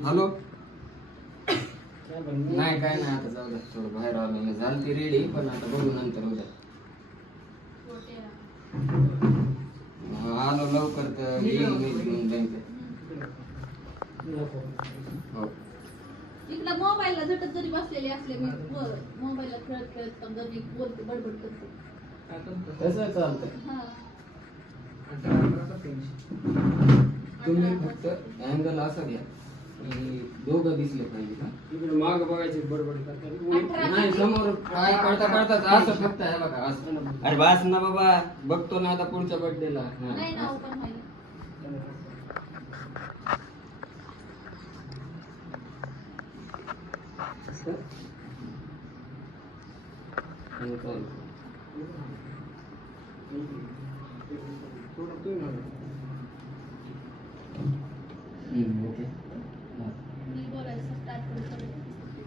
Hello. नाही काय नाही आता जाऊ द्या थोडं बाहेर आलो. झाली ती रेडी पण आता बघू नंतर उद्या आलो लवकर तर घेऊन हो. मोबाईलला झटत जरी बसलेले असले मी मोबाईलला खेळत खेळत समजा मी बोलते बडबड करते. तसं चालतंय. हा. तुम्ही फक्त अँगल असा घ्या. की दोघं दिसले पाहिजे का? इकडे माग बघायचे बडबड नाही? समोर काय कळता कळता असं फक्त आहे बघा असं अरे बास ना बाबा. बघतो ना आता पुढच्या बर्थडेला नाही ना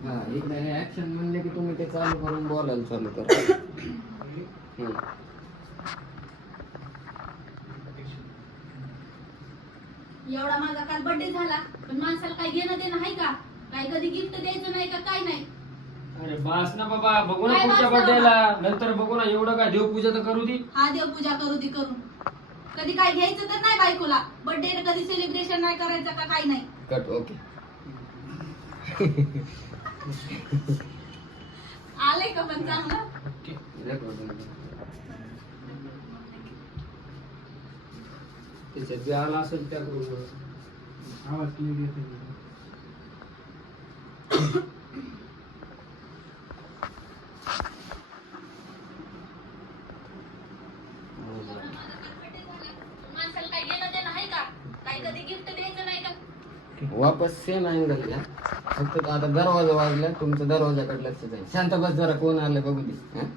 हा एकदा हे ऍक्शन म्हणले की तुम्ही ते चालू करून बोलायला चालू करा हम्म. एवढा माझा काल बर्थडे झाला पण माणसाला काय घेणं देणं आहे का? काय कधी गिफ्ट द्यायचं नाही का काय नाही. अरे बास ना बाबा बघू ना काय पुढच्या बास ना नंतर बघू ना एवढं काय देवपूजा तर करू दे हा देव पूजा करू दे करून. कधी काय घ्यायचं तर नाही बायकोला. बर्थडे कधी सेलिब्रेशन नाही करायचं का काय नाही. कट ओके आलंय का पण चांगलं? त्याच्यात जे आला असेल त्या आवाज क्लिअर येते माणसाला काय घेणं देणं आहे का काय कधी गिफ्ट द्यायचं नाही का? वापस सेम अँगल घ्या. फक्त आता दरवाजा वाजला तुमचं दरवाजाकडे लक्ष जाईल शांत बस जरा कोण आलं बघू दे?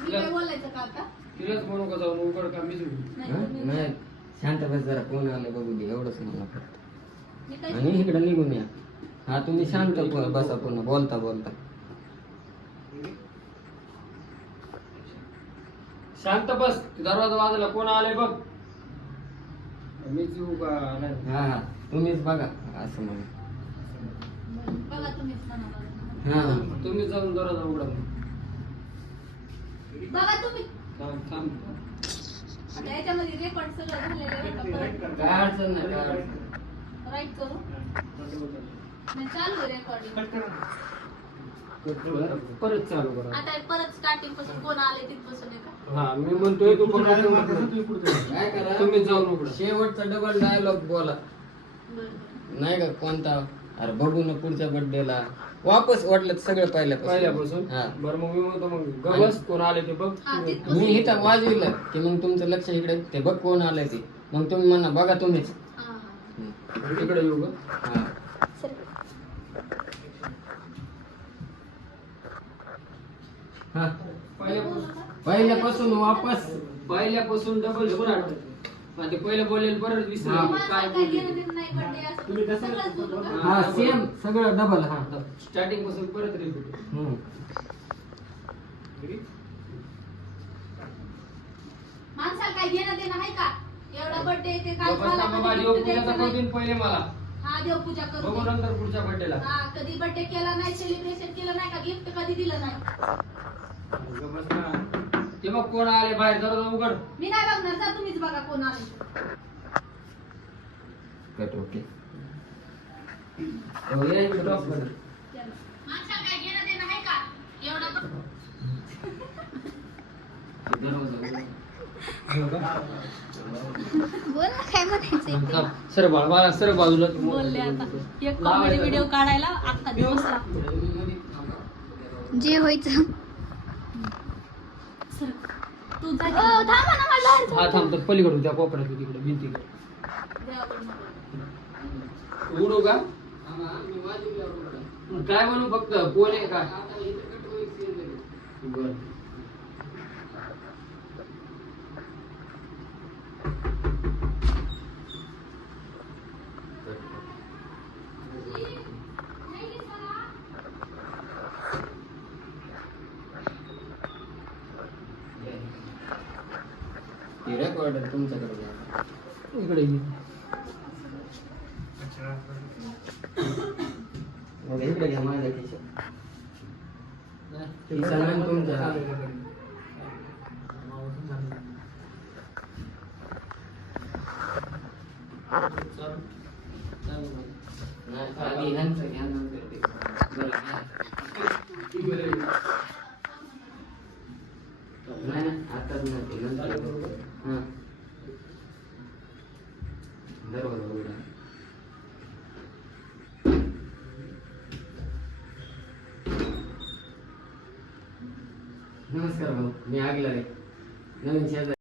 मी काय बोलायचं का आता? तिलाच म्हणू का जाऊन? उघड का? मीच उघडू? नाही शांत बस जरा कोण आलं बघू दे. एवढंच मला फक्त. मी काय आणि इकडे निघून या. हा तुम्ही शांत प- बसा पुन्हा बोलता बोलता. शांत बस. दरवाजा वाजला कोण आलंय बघ. मीच येऊ का नाही हा हा. तुम्हीच बघा असं म्हणा बघा तुम्हीच म्हणाला हा. तुम्ही जाऊन दरवाजा उघडा बघा तुम्ही. थांब थांब. आता याच्यामध्ये रेकॉर्ड सगळं झालेलं काय अडचण नाही काय अडचण नाही. राईट करू. नाही चालू रेकॉर्डिंग परत चालू करा. आता हे परत स्टार्टिंगपासून कोण आले तिथपासून आहे का हा मी म्हणतोय तू काय करा? तुम्ही जाऊन उघडा. शेवटचा डबल डायलॉग बोला. बरं नाही का कोणता? अरे बघू ना पुढच्या बर्थडेला वापस वाटलं तर सगळं पहिल्यापासून. पहिल्यापासून? हा. बरं मग मी म्हणतो मग गवस कोण आले ते बघ. हा, तुम्ही- तिथपासून. मी इथं वाजविलं की मग तुमचं लक्ष इकडे. ते बघ कोण आलंय ते. मग तुम्ही म्हणा बघा तुम्हीच. हा, हा. हम्म. इकडे येऊ ग हा. हा. पहिल्यापासून पहिल्यापासून वापस. पहिल्यापासून डबल घेऊन आठ ते पहिलं बोलेल परत हा. विसरले काय? हा सेम सगळं डबल हा स्टार्टिंगपासून परत रिपीट हम्म. माणसाला काय घेणं देणं आहे का? एवढा बर्थडे ते काय झाला बाबा कधी देव gift पूजा द्यायचं करू नाही. देईन पहिले मला. हा देवपूजा करू बघू दे. नंतर पुढच्या बर्थडेला हा कधी बर्थडे केला नाही सेलिब्रेशन केलं नाही का? गिफ्ट कधी दिलं नाही? ते बघ कोण आले बाहेर दरवाजा उघड. मी नाही बघणार जा तुम्हीच बघा कोण आले. कट ओके हो, या इकडे drop करा. माणसाला काय घेणं देणं आहे का एवढा दरवाजा उघडा. बोल ना काय म्हणायचं सर बाळ मला सर बाजूला बोलले आता. एक कॉमेडी व्हिडिओ काढायला अख्खा दिवस लागतो. जे व्हायचं. सर, तू जा की. हा थांब तर पलीकडून त्या कोपऱ्यात तिकडे भिंतीकडे. उघडू का थांबा. काय म्हणू फक्त कोण आहे काय. बर ती रेकॉर्डर तुमच्याकडे घ्या इकडे ये. मग इकडे घ्या माझ्या खिशात नाही, ते सामान तुमचं. चालेल, चालेल. चालेल. चालेल. नाही आधी ह्यांचं घ्या नंतर ते बरं घ्या नाही